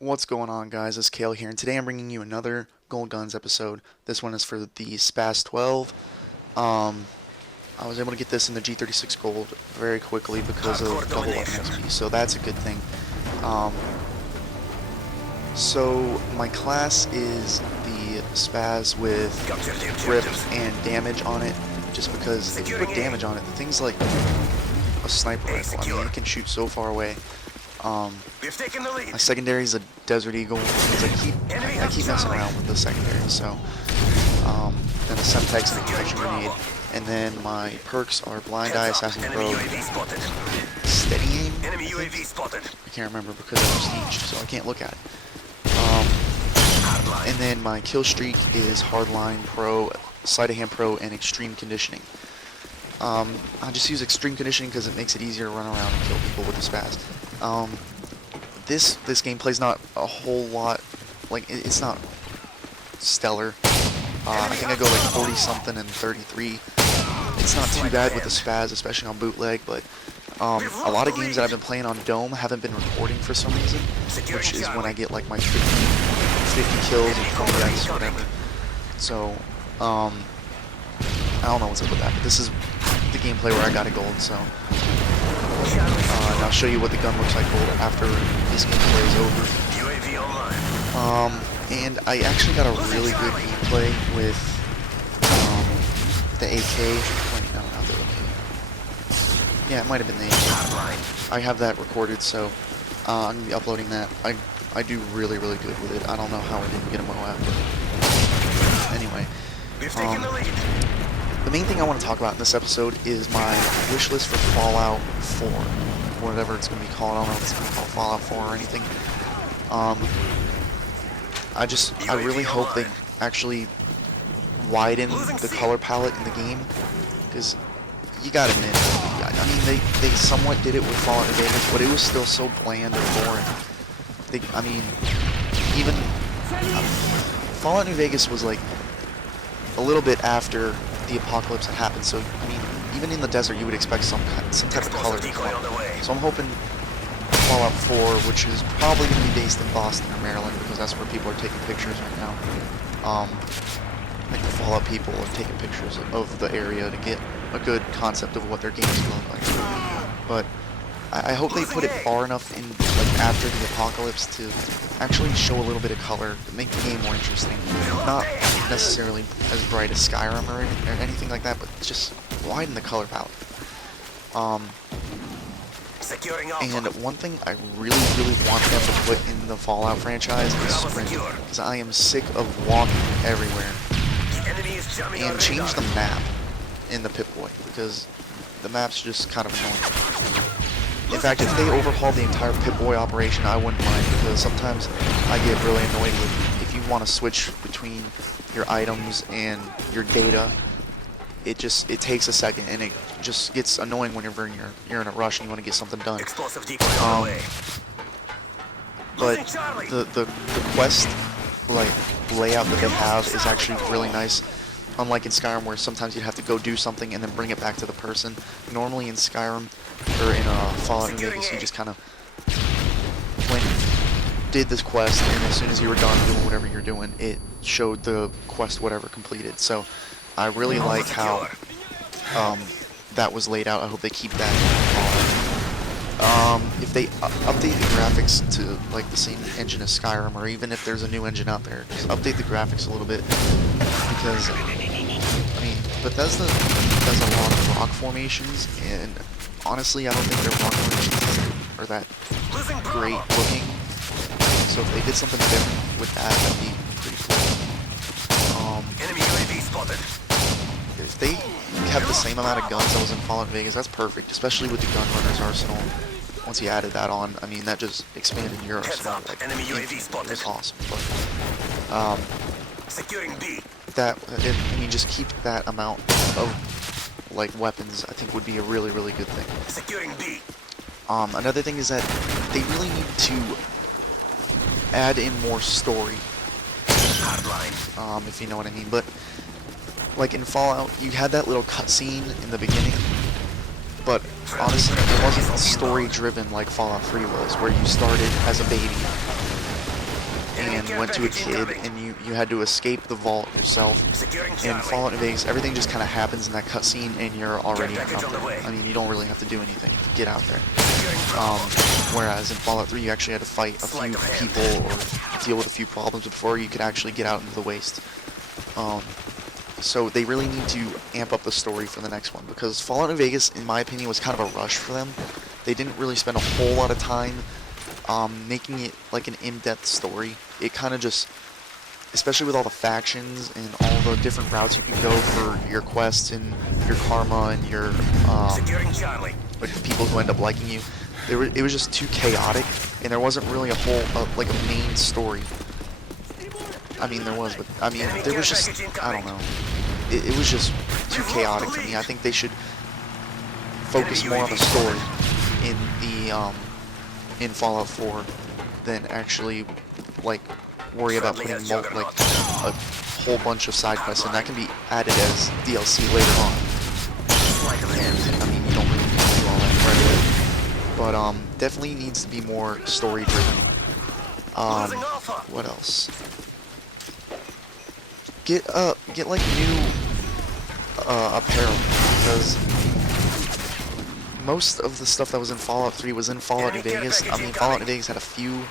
What's going on, guys? It's Kale here, and today I'm bringing you another Gold Guns episode. This one is for the SPAS-12. I was able to get this in the G36 Gold very quickly because of double weapon XP, so that's a good thing. So my class is the SPAS with grip and damage on it, just because if you put damage on it, the thing's like a sniper rifle. I mean, it can shoot so far away. My secondary is a Desert Eagle because I keep messing around with the secondary. So then a Semtex and a Concussion Grenade, and then my perks are Blind Eye, Assassin Pro, Steady Aim. I can't remember because I prestige, so I can't look at it. And then my kill streak is Hardline Pro, Sleight of Hand Pro, and Extreme Conditioning. I just use Extreme Conditioning because it makes it easier to run around and kill people with the SPAS. This gameplay's not a whole lot, like, it's not stellar. I think I go like 40 something and 33. It's not too bad with the SPAS, especially on bootleg, but a lot of games that I've been playing on Dome haven't been recording for some reason, which is when I get like my 50 kills and 20 deaths, whatever. So, I don't know what's up with that, but this is the gameplay where I got a gold, so. And I'll show you what the gun looks like gold after this gameplay is over. And I actually got a really good gameplay with the AK. Wait, no, not the AK. Yeah, it might have been the AK. I have that recorded, so I'm going to be uploading that. I do really good with it. I don't know how I didn't get a MOAB, but anyway. The main thing I want to talk about in this episode is my wish list for Fallout 4, whatever it's going to be called. I don't know if it's going to be called Fallout 4 or anything. I really hope they actually widen the color palette in the game, because you gotta admit, I mean, they somewhat did it with Fallout New Vegas, but it was still so bland and boring. I mean, even Fallout New Vegas was like a little bit after the apocalypse had happened, so I mean, even in the desert you would expect some type of color to come. So I'm hoping Fallout 4, which is probably going to be based in Boston or Maryland, because that's where people are taking pictures right now. Like the Fallout people are taking pictures of the area to get a good concept of what their games look like. But I hope they put it far enough in, like, after the apocalypse to actually show a little bit of color, to make the game more interesting. Not necessarily as bright as Skyrim or anything like that, but just widen the color palette. And one thing I really want them to put in the Fallout franchise is sprint, because I am sick of walking everywhere. And change the map in the Pip-Boy, because the map's just kind of annoying. In fact, if they overhaul the entire Pip-Boy operation, I wouldn't mind, because sometimes I get really annoyed with, if you want to switch between your items and your data, it takes a second, and it just gets annoying when you're in a rush and you want to get something done. But the quest like layout that they have is actually really nice. Unlike in Skyrim, where sometimes you'd have to go do something and then bring it back to the person. Normally in Skyrim, or in Fallout New Vegas, you just kind of did this quest, and as soon as you were done doing whatever you're doing, it showed the quest whatever completed. So I really like how that was laid out. I hope they keep that. If they update the graphics to like the same engine as Skyrim, or even if there's a new engine out there, just update the graphics a little bit, because I mean, Bethesda does a lot of rock formations, and honestly I don't think their rock formations are that great looking. So if they did something different with that, that'd be pretty cool. If they kept the same amount of guns that was in Fallout Vegas, that's perfect, especially with the Gunrunner's arsenal. Once you added that on, I mean, that just expanded your arsenal. Like, it was awesome. But, I mean, just keep that amount of, like, weapons, I think would be a really good thing. Another thing is that they really need to add in more story, if you know what I mean. But like in Fallout, you had that little cutscene in the beginning, but honestly, it wasn't story-driven like Fallout 3 was, where you started as a baby and went to a kid, and you had to escape the vault yourself. In Fallout New Vegas, everything just kind of happens in that cutscene, and you're already out there. I mean, you don't really have to do anything to get out there. Whereas in Fallout 3, you actually had to fight a few people or deal with a few problems before you could actually get out into the waste. So they really need to amp up the story for the next one, because Fallout New Vegas, in my opinion, was kind of a rush for them. They didn't really spend a whole lot of time making it like an in-depth story. It kind of just, especially with all the factions and all the different routes you can go for your quests and your karma and your like the people who end up liking you, it was just too chaotic, and there wasn't really a whole like a main story. I mean, there was, but I mean, there was just, I don't know. It was just too chaotic for me. I think they should focus more on the story in the in Fallout 4 than actually like worry about putting like a whole bunch of side quests, and that can be added as DLC later on. And, I mean, you don't really need to do all that right away, but definitely needs to be more story driven. What else? Get like new apparel, because most of the stuff that was in Fallout 3 was in Fallout New Vegas. I mean, Fallout New Vegas had a few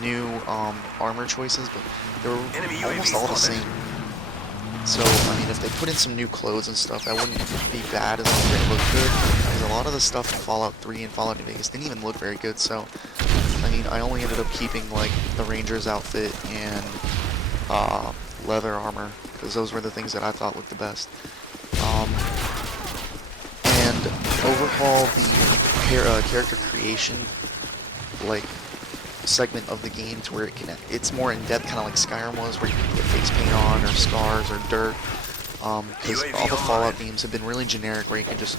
new armor choices, but they were almost all the same. So, I mean, if they put in some new clothes and stuff, that wouldn't be bad as long as they look good, because a lot of the stuff in Fallout 3 and Fallout New Vegas didn't even look very good. So, I mean, I only ended up keeping like the Ranger's outfit and leather armor, because those were the things that I thought looked the best. And overhaul the character creation like segment of the game to where it's more in depth, kind of like Skyrim was, where you can put face paint on or scars or dirt. Because all the Fallout games have been really generic, where you can just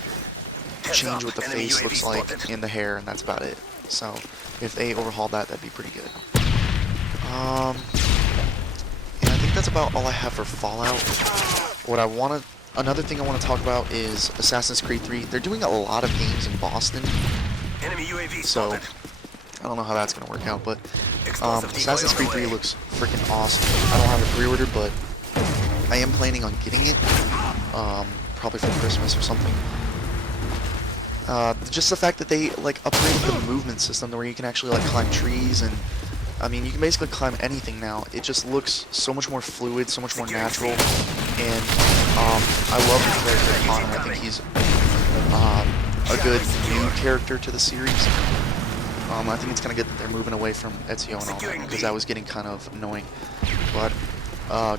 change what the face looks like and the hair, and that's about it. So if they overhaul that, that'd be pretty good. And I think that's about all I have for Fallout. Another thing I want to talk about is Assassin's Creed 3. They're doing a lot of games in Boston, so I don't know how that's going to work out, but Assassin's Creed 3 looks freaking awesome. I don't have it pre-ordered, but I am planning on getting it, probably for Christmas or something. Just the fact that they like upgraded the movement system to where you can actually like climb trees, and I mean, you can basically climb anything now. It just looks so much more fluid, so much more natural, and I love the character Connor. I think he's a good new character to the series. I think it's kind of good that they're moving away from Ezio and all that, because that was getting kind of annoying. But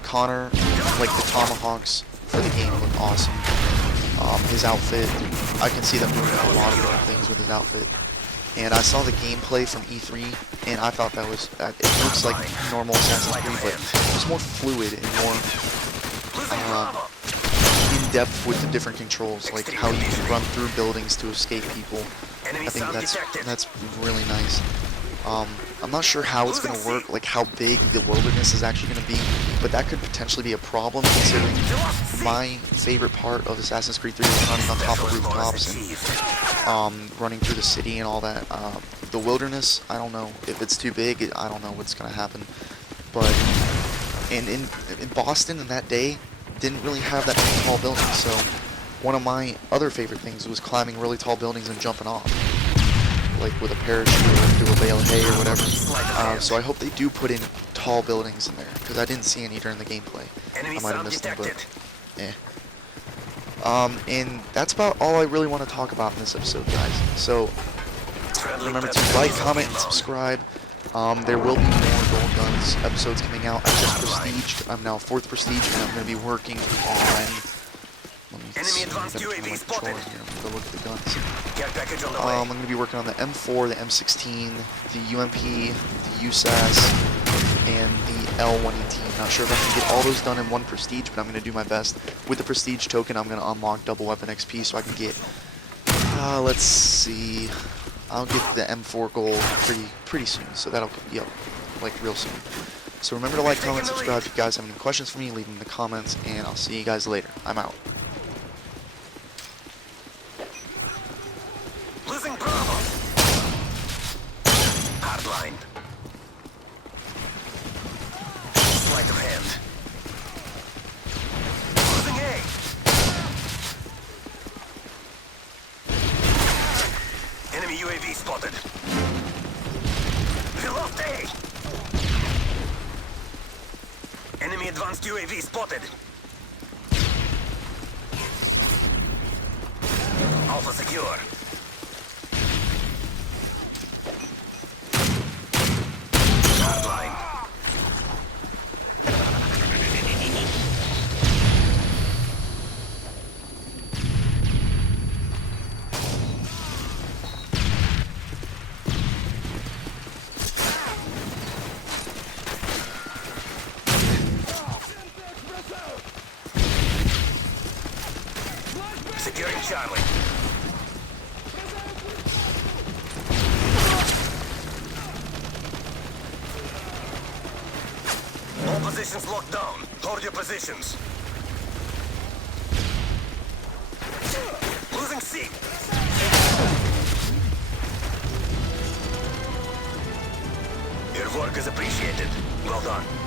Connor, like the tomahawks for the game, look awesome. His outfit, I can see them doing a lot of different things with his outfit. And I saw the gameplay from E3, and I thought that was, it looks like normal Assassin's Creed, but it's more fluid and more in-depth with the different controls, like how you can run through buildings to escape people. I think that's really nice. I'm not sure how it's going to work, like how big the wilderness is actually going to be, but that could potentially be a problem, considering my favorite part of Assassin's Creed 3 is running on top of rooftops and running through the city and all that. The wilderness, I don't know if it's too big. I don't know what's going to happen. But in Boston in that day, didn't really have that many tall buildings, so one of my other favorite things was climbing really tall buildings and jumping off, like with a parachute or do a bale of hay or whatever. So I hope they do put in tall buildings in there, because I didn't see any during the gameplay. I might have missed them, but and that's about all I really want to talk about in this episode, guys. So remember to like, comment, and subscribe. There will be more Gold Guns episodes coming out. I just prestiged. I'm now 4th prestige, and I'm going to be working on... Let me see. I'm going to turn my controller here. I'm going to go look at the guns. I'm going to be working on the M4, the M16, the UMP, the USASS, and the L118. Not sure if I'm going to get all those done in one prestige, but I'm going to do my best. With the prestige token, I'm going to unlock double weapon XP so I can get... let's see... I'll get the M4 gold pretty soon, so that'll be up, like, real soon. So remember to like, comment, subscribe. If you guys have any questions for me, leave them in the comments, and I'll see you guys later. I'm out. Losing Bravo. Hardline. Advanced UAV spotted. Alpha secure. Hardline. Securing Charlie. All positions locked down. Hold your positions. Losing C. Your work is appreciated. Well done.